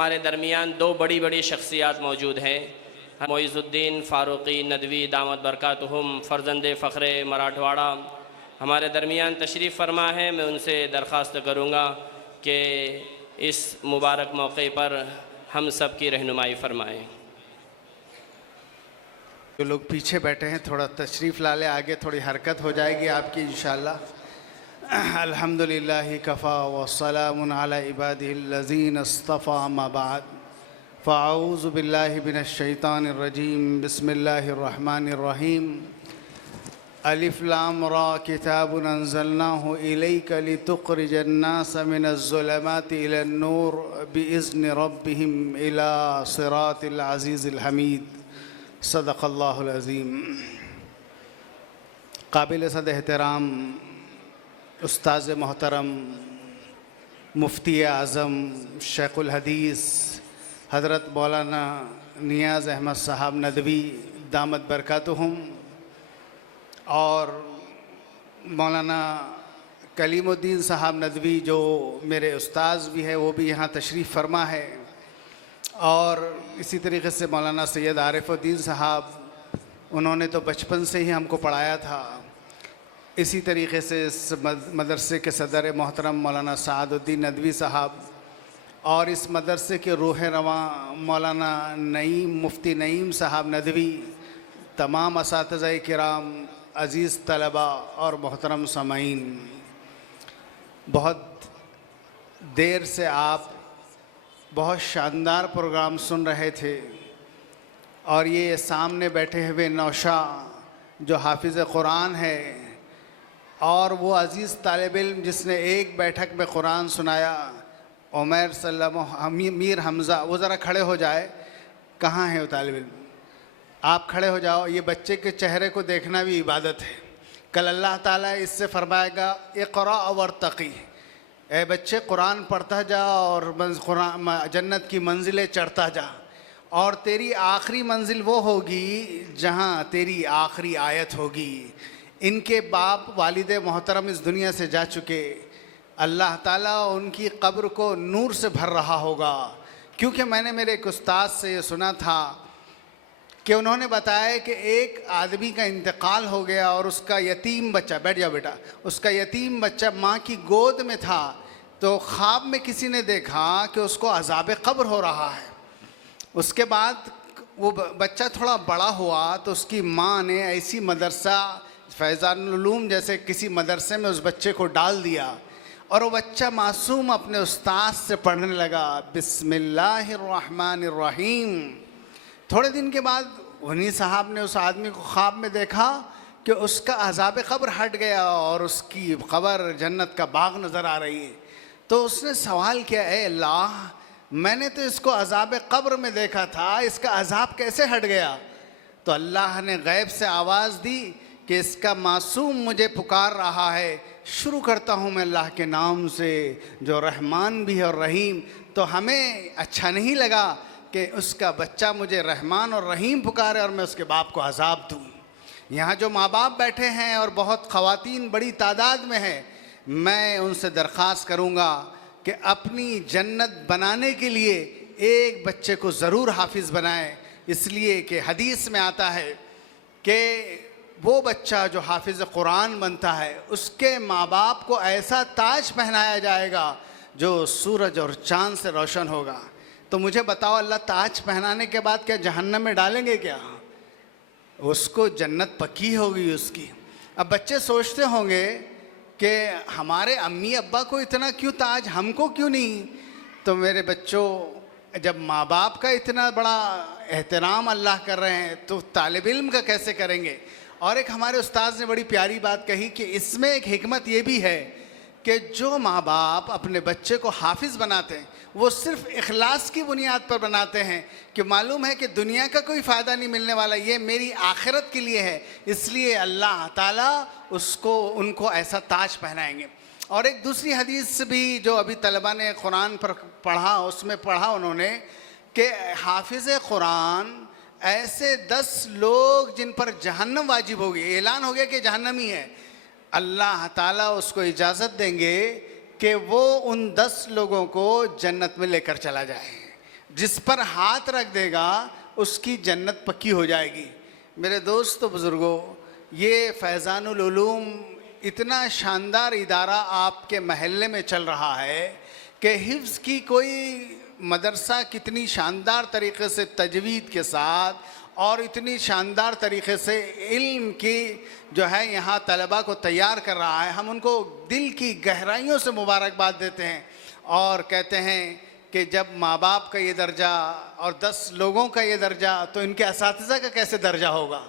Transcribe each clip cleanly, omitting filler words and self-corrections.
हमारे दरमियान दो बड़ी बड़ी शख्सियात मौजूद हैं। मोइज़ुद्दीन फ़ारूक़ी नदवी दामत बरकातुहुम फ़र्जंद फ़ख्र मराठवाड़ा हमारे दरमियान तशरीफ़ फरमा है। मैं उनसे दरख्वास्त करूँगा कि इस मुबारक मौके पर हम सब की रहनुमाई फ़रमाएँ। जो लोग पीछे बैठे हैं थोड़ा तशरीफ़ ला ले, आगे थोड़ी हरकत हो जाएगी आपकी इंशाअल्लाह। अल्हम्दुलिल्लाहि कफ़ा व सलामुन अला इबादिहिल्लज़ीना इस्तफ़ा अम्मा बाद फ़अऊज़ु बिल्लाहि मिनश शैतानिर रजीम बिस्मिल्लाहिर रहमानिर रहीम। अलिफ लाम रा किताबुन अंज़लनाहु इलैका लितुख़रिजन नास मिनज़ ज़ुलमाति इलन नूर बिइज़्नि रब्बिहिम इला सिरातिल अज़ीज़िल हमीद। सदक़ल्लाहुल अज़ीम। काबिल सद एहतराम उस्ताज़ मोहतरम मुफ्ती आज़म शेख़ुल हदीस हज़रत मौलाना नियाज़ अहमद साहब नदवी दामत बरकातुहुम और मौलाना कलीमुद्दीन साहब नदवी जो मेरे उस्ताज़ भी है, वो भी यहाँ तशरीफ़ फरमा है। और इसी तरीक़े से मौलाना सैयद आरिफ़ुद्दीन साहब, उन्होंने तो बचपन से ही हमको पढ़ाया था। इसी तरीक़े से इस मदरसे के सदर मोहतरम मौलाना सादुद्दीन नदवी साहब और इस मदरसे के रूह रवां मौलाना नईम मुफ्ती नईम साहब नदवी, तमाम असातिज़ा किराम, अज़ीज़ तलबा और मोहतरम समाईन, बहुत देर से आप बहुत शानदार प्रोग्राम सुन रहे थे। और ये सामने बैठे हुए नौशा जो हाफिज़ कुरान है और वो अज़ीज़ तालिब इल्म जिसने एक बैठक में कुरान सुनाया, उमैर मीर हमज़ा, वो ज़रा खड़े हो जाए। कहाँ है वो तालिब इल्म? आप खड़े हो जाओ। ये बच्चे के चेहरे को देखना भी इबादत है। कल अल्लाह ताला इससे फरमाएगा इक़रा वर्तक़ी, ए बच्चे कुरान पढ़ता जा और जन्नत की मंजिलें चढ़ता जा, और तेरी आखिरी मंजिल वो होगी जहाँ तेरी आखिरी आयत होगी। इनके बाप वालिद मोहतरम इस दुनिया से जा चुके, अल्लाह ताला उनकी कब्र को नूर से भर रहा होगा। क्योंकि मैंने मेरे एक उस्ताद से ये सुना था कि उन्होंने बताया कि एक आदमी का इंतकाल हो गया और उसका यतीम बच्चा, बैठ जाओ बेटा, उसका यतीम बच्चा माँ की गोद में था। तो ख्वाब में किसी ने देखा कि उसको अज़ाब क़ब्र हो रहा है। उसके बाद वो बच्चा थोड़ा बड़ा हुआ तो उसकी माँ ने ऐसी मदरसा फैज़ानुल उलूम जैसे किसी मदरसे में उस बच्चे को डाल दिया और वो बच्चा मासूम अपने उस्ताद से पढ़ने लगा बिस्मिल्लाहिर्रहमानिर्रहीम। थोड़े दिन के बाद उन्हीं साहब ने उस आदमी को ख्वाब में देखा कि उसका अज़ाब क़ब्र हट गया और उसकी क़ब्र जन्नत का बाग नज़र आ रही है। तो उसने सवाल किया, ए अल्लाह, मैंने तो इसको अज़ाब क़ब्र में देखा था, इसका अज़ाब कैसे हट गया? तो अल्लाह ने गैब से आवाज़ दी कि इसका मासूम मुझे पुकार रहा है। शुरू करता हूँ मैं अल्लाह के नाम से जो रहमान भी है और रहीम। तो हमें अच्छा नहीं लगा कि उसका बच्चा मुझे रहमान और रहीम पुकारे और मैं उसके बाप को अज़ाब दूँ। यहाँ जो माँ बाप बैठे हैं और बहुत ख़वातीन बड़ी तादाद में हैं, मैं उनसे दरख्वास्त करूँगा कि अपनी जन्नत बनाने के लिए एक बच्चे को ज़रूर हाफिज़ बनाएं। इसलिए कि हदीस में आता है कि वो बच्चा जो हाफिज़ कुरान बनता है उसके माँ बाप को ऐसा ताज पहनाया जाएगा जो सूरज और चाँद से रोशन होगा। तो मुझे बताओ, अल्लाह ताज पहनाने के बाद क्या जहन्नम में डालेंगे क्या? उसको जन्नत पक्की होगी उसकी। अब बच्चे सोचते होंगे कि हमारे अम्मी अब्बा को इतना क्यों ताज, हमको क्यों नहीं? तो मेरे बच्चों, जब माँ बाप का इतना बड़ा एहतराम अल्लाह कर रहे हैं तो तालिब इल्म का कैसे करेंगे? और एक हमारे उस्ताद ने बड़ी प्यारी बात कही कि इसमें एक हिकमत ये भी है कि जो माँ बाप अपने बच्चे को हाफिज़ बनाते हैं वो सिर्फ़ इखलास की बुनियाद पर बनाते हैं कि मालूम है कि दुनिया का कोई फ़ायदा नहीं मिलने वाला, ये मेरी आखिरत के लिए है, इसलिए अल्लाह ताला उनको ऐसा ताज पहनाएंगे। और एक दूसरी हदीस भी जो अभी तलबा ने कुरान पर पढ़ा, उसमें पढ़ा उन्होंने कि हाफिज़ कुरान ऐसे 10 लोग जिन पर जहन्नम वाजिब होगी, ऐलान हो गया कि जहन्नमी है, अल्लाह ताला उसको इजाज़त देंगे कि वो उन 10 लोगों को जन्नत में लेकर चला जाए। जिस पर हाथ रख देगा उसकी जन्नत पक्की हो जाएगी। मेरे दोस्तों बुज़ुर्गों, ये फैज़ानुल उलूम इतना शानदार इदारा आपके महल्ले में चल रहा है कि हिफ्ज़ की कोई मदरसा कितनी शानदार तरीक़े से तजवीद के साथ और इतनी शानदार तरीक़े से इल्म की जो है यहाँ तलबा को तैयार कर रहा है। हम उनको दिल की गहराइयों से मुबारकबाद देते हैं और कहते हैं कि जब माँ बाप का ये दर्जा और 10 लोगों का ये दर्जा, तो इनके असातिज़ा का कैसे दर्जा होगा,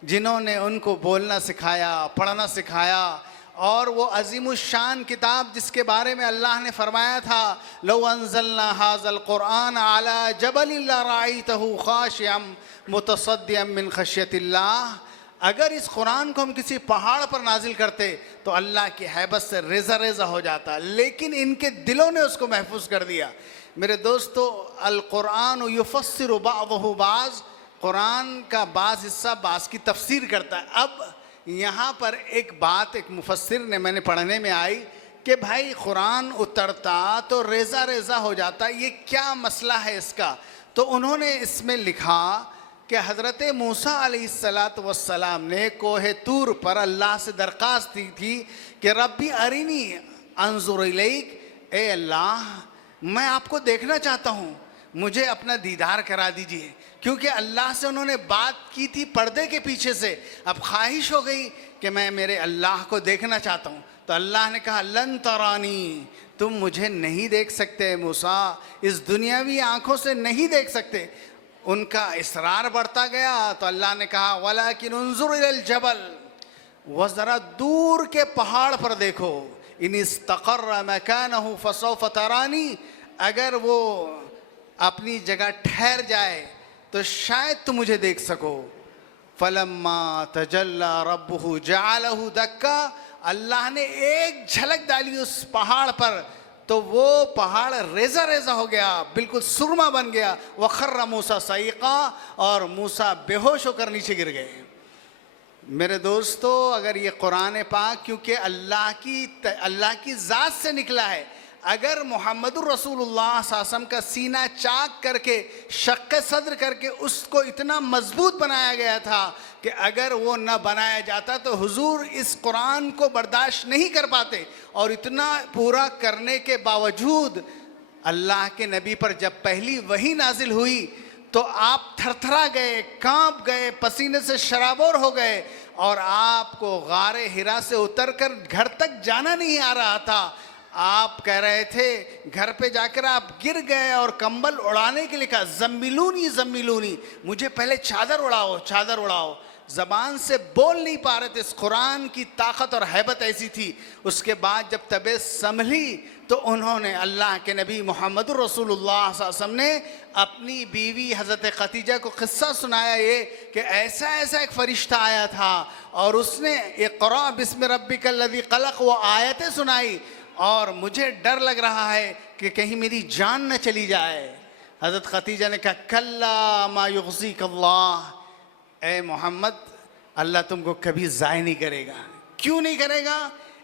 जिन्होंने उनको बोलना सिखाया, पढ़ना सिखाया। और वो अज़ीमुश्शान किताब जिसके बारे में अल्लाह ने फरमाया था, लौ अंज़लना हाज़ल क़ुरआन अला जबलिन लरअयतहु ख़ाशिअम मुतसद्दिअम मिन ख़श्यतिल्लाह, अगर इस कुरान को हम किसी पहाड़ पर नाजिल करते तो अल्लाह की हैबत से रेज़ा रेज़ा हो जाता, लेकिन इनके दिलों ने उसको महफूज कर दिया। मेरे दोस्तों, अल कुरान युफ़स्सिरु बअदुहु बाज़, कुरान का बाज़ हिस्सा बाज़ की तफसीर करता है। अब यहाँ पर एक बात एक मुफस्सिर ने मैंने पढ़ने में आई कि भाई कुरान उतरता तो रेज़ा रेज़ा हो जाता, ये क्या मसला है इसका? तो उन्होंने इसमें लिखा कि हज़रत मूसा अलैहिस्सलातु वस्सलाम ने कोहे तूर पर अल्लाह से दरख्वास्त की थी कि रब्बी अरिनी अंजुर इलैक, ए अल्लाह मैं आपको देखना चाहता हूँ, मुझे अपना दीदार करा दीजिए। क्योंकि अल्लाह से उन्होंने बात की थी पर्दे के पीछे से, अब ख्वाहिश हो गई कि मैं मेरे अल्लाह को देखना चाहता हूँ। तो अल्लाह ने कहा लन तरानी, तुम मुझे नहीं देख सकते मूसा, इस दुनियावी आँखों से नहीं देख सकते। उनका इसरार बढ़ता गया तो अल्लाह ने कहा वलाकिन उन्जुर इलल जबल, वह ज़रा दूर के पहाड़ पर देखो, इन इस्तक़र्र मकानहु फसौफ तरानी, अगर वो अपनी जगह ठहर जाए तो शायद तुम मुझे देख सको। फलम्मा तजल्ला रब्बुहु जअलहु दक्का, अल्लाह ने एक झलक डाली उस पहाड़ पर तो वो पहाड़ रेज़ा रेज़ा हो गया, बिल्कुल सुरमा बन गया। वखर्र मूसा सईक़ा, और मूसा बेहोश होकर नीचे गिर गए। मेरे दोस्तों, अगर ये कुरान पाक क्योंकि अल्लाह की ज़ात से निकला है, अगर मोहम्मदुर रसूलुल्लाह सल्लल्लाहु अलैहि वसल्लम का सीना चाक करके शक्क़ सद्र करके उसको इतना मजबूत बनाया गया था कि अगर वो न बनाया जाता तो हुजूर इस कुरान को बर्दाश्त नहीं कर पाते। और इतना पूरा करने के बावजूद अल्लाह के नबी पर जब पहली वही नाजिल हुई तो आप थरथरा गए, कांप गए, पसीने से शराबोर हो गए और आपको गारे हिरा से उतरकर घर तक जाना नहीं आ रहा था। आप कह रहे थे, घर पे जाकर आप गिर गए और कंबल उड़ाने के लिए कहा ज़म्मिलूनी ज़म्मिलूनी, मुझे पहले चादर उड़ाओ चादर उड़ाओ। ज़बान से बोल नहीं पा रहे थे, इस कुरान की ताकत और हैबत ऐसी थी। उसके बाद जब तबीयत संभली तो उन्होंने अल्लाह के नबी मोहम्मदुर रसूलुल्लाह सल्लल्लाहु अलैहि वसल्लम ने अपनी बीवी हज़रत खदीजा को क़िस्सा सुनाया ये कि ऐसा ऐसा एक फ़रिश्ता आया था और उसने इक़रा बिस्मि रब्बिकल्लज़ी ख़लक़ वो आयतें सुनाई और मुझे डर लग रहा है कि कहीं मेरी जान न चली जाए। हज़रत खदीजा ने कहा कल्ला मा युग़ज़ीकल्लाह, ए मोहम्मद अल्लाह तुमको कभी ज़ाय नहीं करेगा। क्यों नहीं करेगा?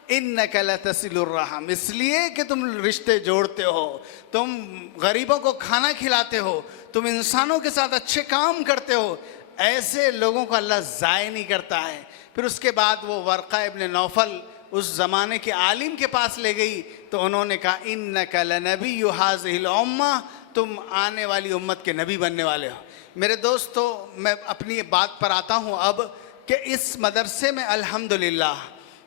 इन्नका लतसिलुर रहम, इसलिए कि तुम रिश्ते जोड़ते हो, तुम गरीबों को खाना खिलाते हो, तुम इंसानों के साथ अच्छे काम करते हो, ऐसे लोगों को अल्लाह ज़ाय नहीं करता है। फिर उसके बाद वो वर्क़ा इब्न नौफल उस ज़माने के आलिम के पास ले गई तो उन्होंने कहा इन्नका लनबिय्यु हाज़िहिल उम्मा, तुम आने वाली उम्मत के नबी बनने वाले हो। मेरे दोस्तों, मैं अपनी बात पर आता हूँ अब कि इस मदरसे में अल्हम्दुलिल्लाह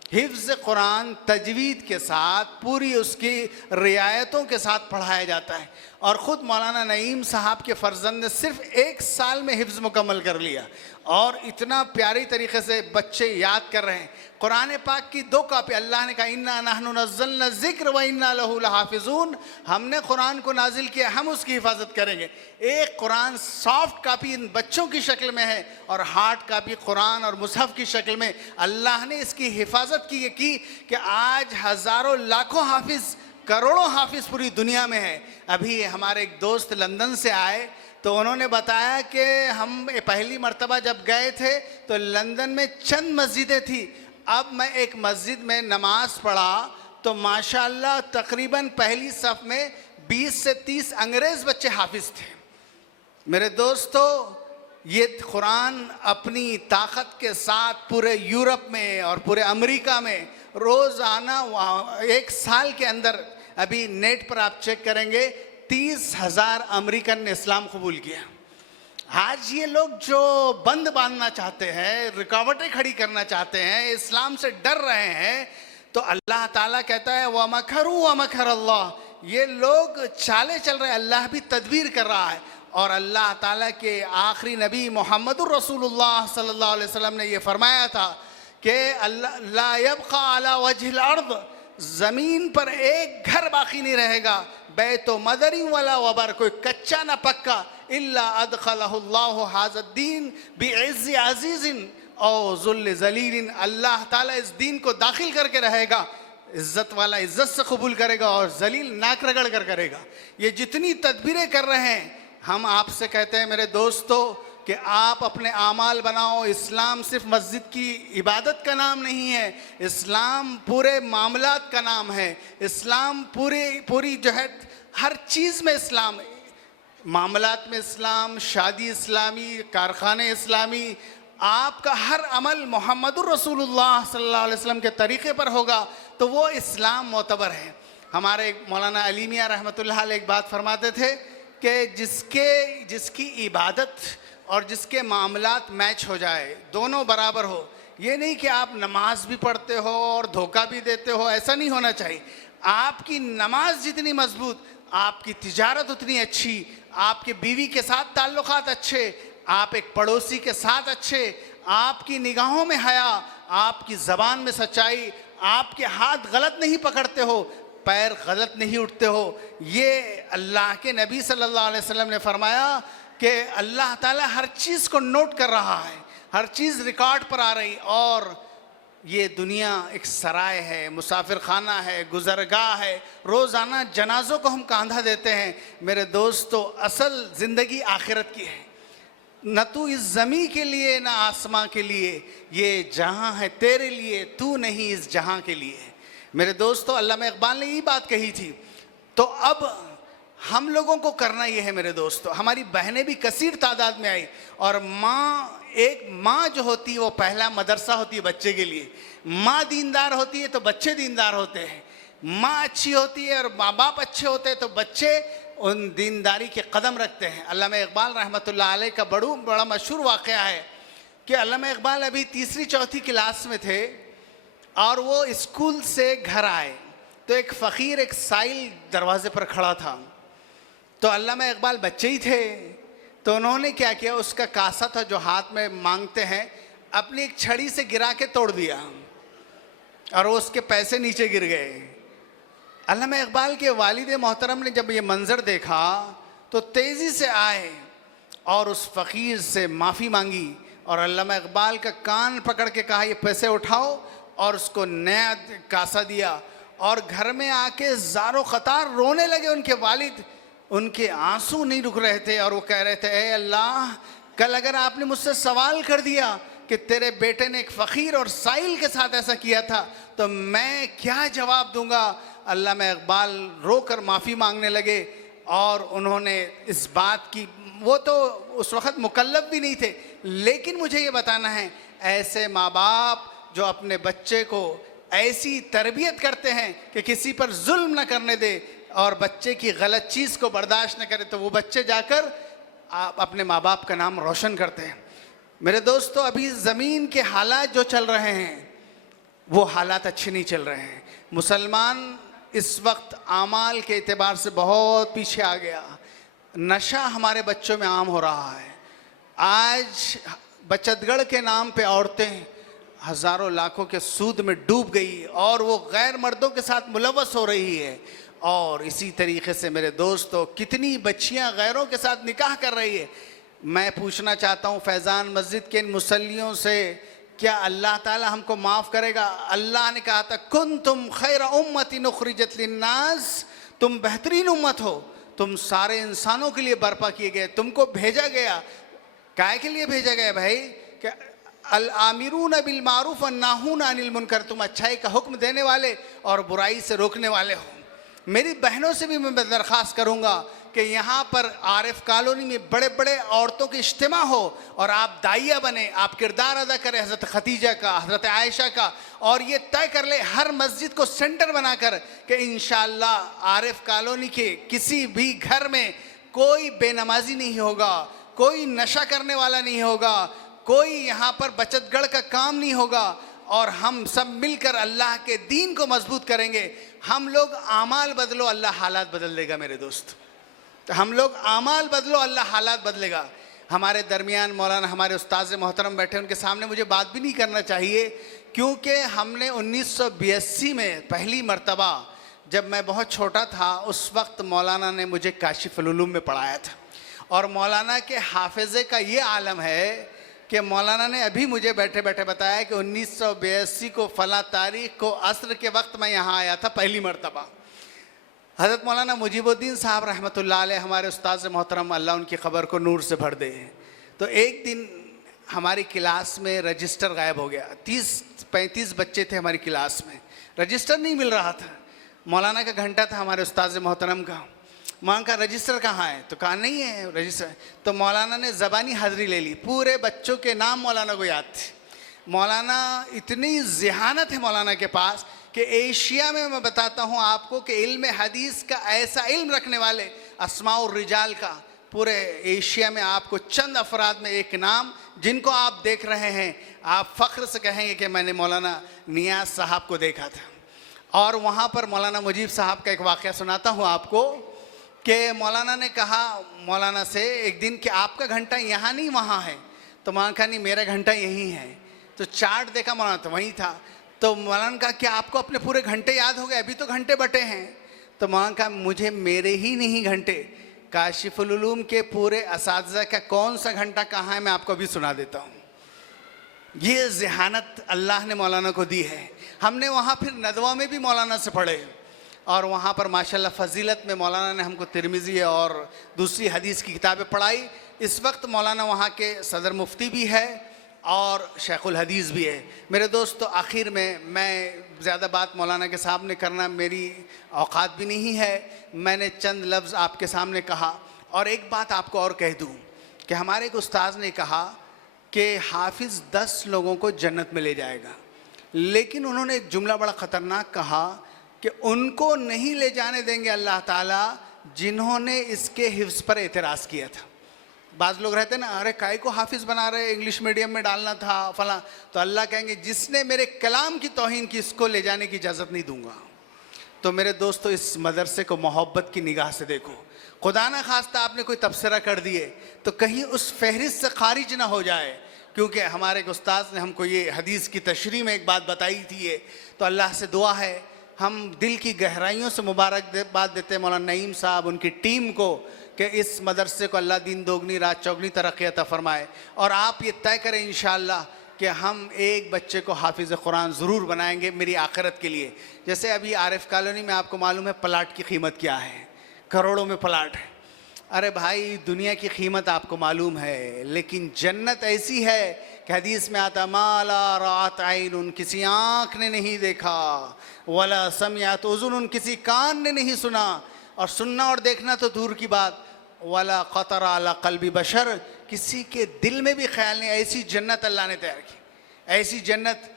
हिफ्ज़ कुरान तजवीद के साथ पूरी उसकी रियायतों के साथ पढ़ाया जाता है। और ख़ुद मौलाना नईम साहब के फ़र्जंद ने सिर्फ़ 1 साल में हिफ्ज़ मुकम्मल कर लिया और इतना प्यारी तरीक़े से बच्चे याद कर रहे हैं। कुरान पाक की 2 कापी, अल्लाह ने कहा इन्ना नहनु नज़्ज़लना ज़िक्र व इन्ना लहू लहाफ़िज़ून, हमने कुरान को नाजिल किया, हम उसकी हिफाजत करेंगे। एक कुरान सॉफ्ट कापी इन बच्चों की शक्ल में है और हार्ड कापी कुरान और मुसहफ़ की शक्ल में अल्लाह ने इसकी हिफाजत की कि आज हज़ारों लाखों हाफिज़, करोड़ों हाफिज़ पूरी दुनिया में है। अभी हमारे एक दोस्त लंदन से आए तो उन्होंने बताया कि हम पहली मर्तबा जब गए थे तो लंदन में चंद मस्जिदें थी। अब मैं एक मस्जिद में नमाज़ पढ़ा तो माशाअल्लाह तकरीबन पहली सफ़ में 20 से 30 अंग्रेज बच्चे हाफिज थे। मेरे दोस्तों, ये कुरान अपनी ताकत के साथ पूरे यूरोप में और पूरे अमेरिका में रोज़ाना एक साल के अंदर, अभी नेट पर आप चेक करेंगे, 30,000 अमेरिकन ने इस्लाम कबूल किया। आज ये लोग जो बंद बांधना चाहते हैं, रुकावटें खड़ी करना चाहते हैं, इस्लाम से डर रहे हैं, तो अल्लाह ताला कहता है व मकरू व मकर अल्लाह। ये लोग चाले चल रहे हैं, अल्लाह भी तदबीर कर रहा है। और अल्लाह ताला के आखिरी नबी मोहम्मदुर रसूलुल्लाह सल्लल्लाहु अलैहि वसल्लम ने ये फरमाया था कि अल्लाह ला यबका अला वजहिल अर्द, ज़मीन पर एक घर बाकी नहीं रहेगा, बैतो मदरी वाला वबर, कोई कच्चा ना पक्का, इल्ला अदखलहुल्लाहु हाज़द्दीन बिइज़्ज़ि अज़ीज़िन औ ज़ुल्ल ज़लीलिन। अल्लाह ताला इस दीन को दाखिल करके रहेगा, इज़्ज़त वाला इज़्ज़त से कबूल करेगा और जलील नाक रगड़ कर करेगा। ये जितनी तदबीरें कर रहे हैं, हम आपसे कहते हैं मेरे दोस्तों कि आप अपने आमाल बनाओ। इस्लाम सिर्फ मस्जिद की इबादत का नाम नहीं है, इस्लाम पूरे मामलात का नाम है। इस्लाम पूरी जो है हर चीज़ में इस्लाम, मामलात में इस्लाम, शादी इस्लामी, कारखाने इस्लामी। आपका हर अमल मोहम्मदुर रसूलुल्लाह सल्लल्लाहु अलैहि वसल्लम के तरीक़े पर होगा तो वो इस्लाम मोतबर है। हमारे मौलाना अली मियाँ रहमतुल्लाह अलैह एक बात फरमाते थे कि जिसकी इबादत और जिसके मामलात मैच हो जाए, दोनों बराबर हो, ये नहीं कि आप नमाज भी पढ़ते हो और धोखा भी देते हो, ऐसा नहीं होना चाहिए। आपकी नमाज जितनी मजबूत, आपकी तिजारत उतनी अच्छी, आपके बीवी के साथ ताल्लुकात अच्छे, आप एक पड़ोसी के साथ अच्छे, आपकी निगाहों में हया, आपकी ज़बान में सच्चाई, आपके हाथ गलत नहीं पकड़ते हो, पैर गलत नहीं उठते हो। ये अल्लाह के नबी सल्लल्लाहु अलैहि वसल्लम ने फरमाया कि अल्लाह ताला हर चीज़ को नोट कर रहा है, हर चीज़ रिकॉर्ड पर आ रही। और ये दुनिया एक सराय है, मुसाफिर खाना है, गुजरगाह है, रोज़ाना जनाज़ों को हम कांधा देते हैं। मेरे दोस्तों, असल ज़िंदगी आखिरत की है। न तू इस ज़मी के लिए न आसमां के लिए, ये जहां है तेरे लिए, तू नहीं इस जहां के लिए। मेरे दोस्तों, अल्लामा इकबाल ने यही बात कही थी। तो अब हम लोगों को करना ये है मेरे दोस्तों, हमारी बहनें भी कसीर तादाद में आई, और एक माँ जो होती है वो पहला मदरसा होती है बच्चे के लिए। माँ दीनदार होती है तो बच्चे दीनदार होते हैं, माँ अच्छी होती है और माँ बाप अच्छे होते हैं तो बच्चे उन दीनदारी के कदम रखते हैं। अल्लामा इकबाल रहमतुल्लाह अलैह का बड़ा मशहूर वाक़या है कि अल्लामा इकबाल अभी तीसरी चौथी क्लास में थे और वो स्कूल से घर आए तो एक फ़कीर, एक साइल दरवाज़े पर खड़ा था। तो अल्लामा इकबाल बच्चे ही थे, तो उन्होंने क्या किया, उसका कासा था जो हाथ में मांगते हैं, अपनी एक छड़ी से गिरा के तोड़ दिया और वो उसके पैसे नीचे गिर गए। अल्लामा इकबाल के वालिद मोहतरम ने जब ये मंज़र देखा तो तेज़ी से आए और उस फ़कीर से माफ़ी मांगी और अल्लामा इकबाल का कान पकड़ के कहा, ये पैसे उठाओ, और उसको नया कासा दिया। और घर में आके ज़ारो क़तार रोने लगे उनके वालिद, उनके आंसू नहीं रुक रहे थे और वो कह रहे थे, ए अल्लाह, कल अगर आपने मुझसे सवाल कर दिया कि तेरे बेटे ने एक फ़कीर और साइल के साथ ऐसा किया था तो मैं क्या जवाब दूंगा। अल्लामा इकबाल रोकर माफ़ी मांगने लगे और उन्होंने इस बात की, वो तो उस वक़्त मुकल्लफ भी नहीं थे, लेकिन मुझे ये बताना है, ऐसे माँ बाप जो अपने बच्चे को ऐसी तरबियत करते हैं कि किसी पर जुल्म न करने दे और बच्चे की गलत चीज़ को बर्दाश्त न करे, तो वो बच्चे जाकर अपने माँ बाप का नाम रोशन करते हैं। मेरे दोस्तों, अभी ज़मीन के हालात जो चल रहे हैं वो हालात अच्छे नहीं चल रहे हैं। मुसलमान इस वक्त आमाल के एतबार से बहुत पीछे आ गया। नशा हमारे बच्चों में आम हो रहा है। आज बचतगढ़ के नाम पे औरतें हज़ारों लाखों के सूद में डूब गई और वो गैर मर्दों के साथ मुलव्वस हो रही है। और इसी तरीके से मेरे दोस्तों, कितनी बच्चियां गैरों के साथ निकाह कर रही है। मैं पूछना चाहता हूँ फैज़ान मस्जिद के इन मुसल्लियों से, क्या अल्लाह ताला हमको माफ़ करेगा? अल्लाह ने कहा था, कुंतुम खैर उम्मतिन उखरिजत लिन्नास, तुम बेहतरीन उम्मत हो, तुम सारे इंसानों के लिए बर्पा किए गए, तुमको भेजा गया। काहे के लिए भेजा गया भाई? कि अल आमिरून बिल मारूफ व नाहून अनिल मुनकर, तुम अच्छाई का हुक्म देने वाले और बुराई से रोकने वाले हो। मेरी बहनों से भी मैं दरख्वास्त करूँगा कि यहाँ पर आरिफ कॉलोनी में बड़े बड़े औरतों की इज्तिमा हो और आप दाइया बने, आप किरदार अदा करें हज़रत खदीजा का, हज़रत आयशा का, और ये तय कर ले हर मस्जिद को सेंटर बनाकर कि इंशाअल्लाह आरिफ कॉलोनी के किसी भी घर में कोई बेनमाजी नहीं होगा, कोई नशा करने वाला नहीं होगा, कोई यहाँ पर बचतगढ़ का काम नहीं होगा, और हम सब मिलकर अल्लाह के दीन को मजबूत करेंगे। हम लोग आमाल बदलो, अल्लाह हालात बदल देगा मेरे दोस्त। तो हम लोग आमाल बदलो, अल्लाह हालात बदलेगा। हमारे दरमियान मौलाना हमारे उस्ताद मोहतरम बैठे, उनके सामने मुझे बात भी नहीं करना चाहिए, क्योंकि हमने 1982 में पहली मर्तबा, जब मैं बहुत छोटा था, उस वक्त मौलाना ने मुझे काशिफुल उलूम में पढ़ाया था। और मौलाना के हाफिज़े का ये आलम है कि मौलाना ने अभी मुझे बैठे बैठे बताया कि 1982 को फ़ला तारीख़ को असर के वक्त मैं यहाँ आया था पहली मर्तबा। हज़रत मौलाना मुजीबुद्दीन साहब रहमतुल्लाह अलैह हमारे उस्ताद से मोहतरम, अल्लाह उनकी ख़बर को नूर से भर दे, तो एक दिन हमारी क्लास में रजिस्टर गायब हो गया। 30-35 बच्चे थे हमारी क्लास में, रजिस्टर नहीं मिल रहा था। मौलाना का घंटा था हमारे उस्ताद से मोहतरम का, मौलाना का रजिस्टर कहाँ है, तो कहा नहीं है रजिस्टर। तो मौलाना ने ज़बानी हाज़िरी ले ली, पूरे बच्चों के नाम मौलाना को याद थे। मौलाना इतनी ज़हानत है मौलाना के पास कि एशिया में मैं बताता हूँ आपको कि इल्म हदीस का ऐसा इल्म रखने वाले अस्माउर रिजाल का पूरे एशिया में आपको चंद अफराद में एक नाम, जिनको आप देख रहे हैं, आप फ़ख्र से कहेंगे कि मैंने मौलाना नियाज़ साहब को देखा था। और वहाँ पर मौलाना मुजीब साहब का एक वाक़या सुनाता हूँ आपको कि मौलाना ने कहा मौलाना से एक दिन कि आपका घंटा यहाँ नहीं वहाँ है, तो मौलाना कहा नहीं मेरा घंटा यहीं है। तो चार्ट देखा मौलाना तो वहीं था। तो मौलाना ने कहा कि आपको अपने पूरे घंटे याद हो गए, अभी तो घंटे बटे हैं। तो मौलाना कहा मुझे मेरे ही नहीं घंटे, काशिफुल उलूम के पूरे असातिज़ा का कौन सा घंटा कहाँ है मैं आपको अभी सुना देता हूँ। ये ज़हानत अल्लाह ने मौलाना को दी है। हमने वहाँ फिर नदवा में भी मौलाना से पढ़े, और वहाँ पर माशाल्लाह फ़जीलत में मौलाना ने हमको तिरमिज़ी और दूसरी हदीस की किताबें पढ़ाई। इस वक्त मौलाना वहाँ के सदर मुफ्ती भी है और शेखुल हदीस भी है। मेरे दोस्त, तो आखिर में मैं ज़्यादा बात मौलाना के सामने करना मेरी औकात भी नहीं है, मैंने चंद लफ्ज़ आपके सामने कहा। और एक बात आपको और कह दूँ कि हमारे एक उस्ताद ने कहा कि हाफिज़ 10 लोगों को जन्नत में ले जाएगा, लेकिन उन्होंने एक जुमला बड़ा ख़तरनाक कहा कि उनको नहीं ले जाने देंगे अल्लाह ताला जिन्होंने इसके हिफ्ज़ पर एतराज़ किया था। बाज़ लोग रहते हैं ना, अरे काय को हाफिज़ बना रहे, इंग्लिश मीडियम में डालना था फला, तो अल्लाह कहेंगे जिसने मेरे कलाम की तौहीन की इसको ले जाने की इजाज़त नहीं दूंगा। तो मेरे दोस्तों, इस मदरसे को मोहब्बत की निगाह से देखो। खुदा ना खास्ता आपने कोई तबसरा कर दिए तो कहीं उस फहरिस्त से खारिज ना हो जाए, क्योंकि हमारे एक उस्ताद ने हमको ये हदीस की तशरीह में एक बात बताई थी। ये तो अल्लाह से दुआ है, हम दिल की गहराइयों से मुबारकबाद देते हैं मौलाना नईम साहब, उनकी टीम को, कि इस मदरसे को अल्लाह दिन दोगुनी रात चौगनी तरक्की अता फरमाए। और आप ये तय करें इंशाअल्लाह कि हम एक बच्चे को हाफिज़ कुरान ज़रूर बनाएंगे मेरी आखिरत के लिए। जैसे अभी आरिफ कॉलोनी में आपको मालूम है प्लाट की कीमत क्या है, करोड़ों में प्लाट है। अरे भाई, दुनिया की कीमत आपको मालूम है, लेकिन जन्नत ऐसी है कि हदीस में आता माला रात आइन, किसी आँख ने नहीं देखा, वला समियात उज़ुन, किसी कान ने नहीं सुना, और सुनना और देखना तो दूर की बात, वला ख़तरा अला क़ल्बि बशर, किसी के दिल में भी ख्याल नहीं। ऐसी जन्नत अल्लाह ने तैयार की, ऐसी जन्नत।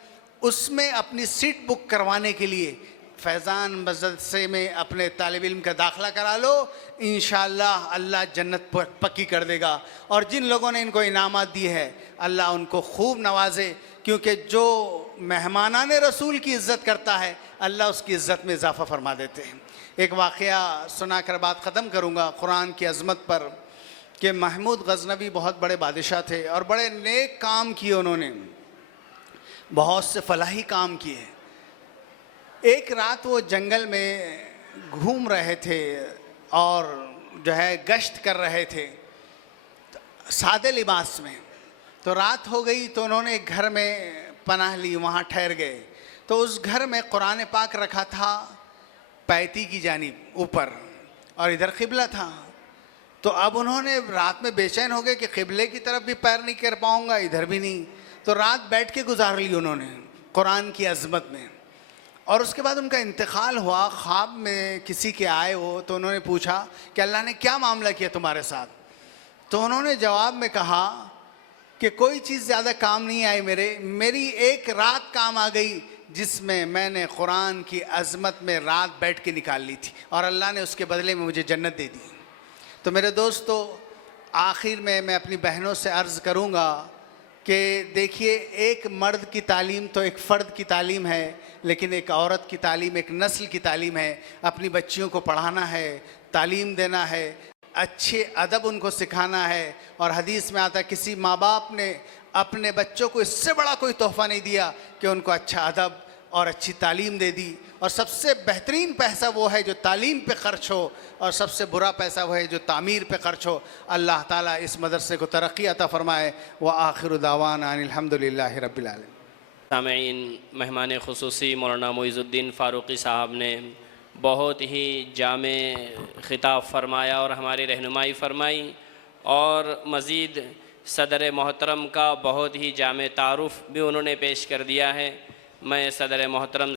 उसमें अपनी सीट बुक करवाने के लिए फैज़ान मदरसे में अपने तालिब इल्म का दाखिला करा लो, इंशाअल्लाह अल्लाह जन्नत पक्की कर देगा। और जिन लोगों ने इनको इनामात दिए हैं अल्लाह उनको खूब नवाजे, क्योंकि जो मेहमानाने रसूल की इज़्ज़त करता है अल्लाह उसकी इज़्ज़त में इजाफ़ा फरमा देते हैं। एक वाक़या सुना कर बात ख़त्म करूँगा कुरान की अज़मत पर, कि महमूद गज़नवी बहुत बड़े बादशाह थे और बड़े नेक काम किए उन्होंने, बहुत से फलाही काम किए। एक रात वो जंगल में घूम रहे थे और जो है गश्त कर रहे थे सादे लिबास में। तो रात हो गई तो उन्होंने एक घर में पनाह ली, वहाँ ठहर गए। तो उस घर में कुरान पाक रखा था पैती की जानिब ऊपर, और इधर क़िबला था। तो अब उन्होंने रात में बेचैन हो गए कि क़िबले की तरफ भी पैर नहीं कर पाऊँगा, इधर भी नहीं। तो रात बैठ के गुजार ली उन्होंने कुरान की अज़मत में। और उसके बाद उनका इंतकाल हुआ, ख्वाब में किसी के आए हो तो उन्होंने पूछा कि अल्लाह ने क्या मामला किया तुम्हारे साथ। तो उन्होंने जवाब में कहा कि कोई चीज़ ज़्यादा काम नहीं आई मेरी एक रात काम आ गई जिसमें मैंने कुरान की अज़मत में रात बैठ के निकाल ली थी और अल्लाह ने उसके बदले में मुझे जन्नत दे दी। तो मेरे दोस्तों, आखिर में मैं अपनी बहनों से अर्ज़ करूँगा कि देखिए, एक मर्द की तालीम तो एक फ़र्द की तालीम है, लेकिन एक औरत की तालीम एक नस्ल की तालीम है। अपनी बच्चियों को पढ़ाना है, तालीम देना है, अच्छे अदब उनको सिखाना है। और हदीस में आता है किसी माँ बाप ने अपने बच्चों को इससे बड़ा कोई तोहफ़ा नहीं दिया कि उनको अच्छा अदब और अच्छी तालीम दे दी। और सबसे बेहतरीन पैसा वो है जो तालीम पे ख़र्च हो, और सबसे बुरा पैसा वो है जो तामीर पे ख़र्च हो। अल्लाह ताला इस मदरसे को तरक्की अता फ़रमाए। व आखिर दावाना अनिल हम्दुलिल्लाहि रब्बिल आलमीन। सामईन, मेहमान ख़ुसूसी मौलाना मोइज़ुद्दीन फ़ारूक़ी साहब ने बहुत ही जामे ख़िताब फरमाया और हमारी रहनुमाई फ़रमाई, और मज़ीद सदर मोहतरम का बहुत ही जामे तारुफ़ भी उन्होंने पेश कर दिया है। मैं सदर मोहतरम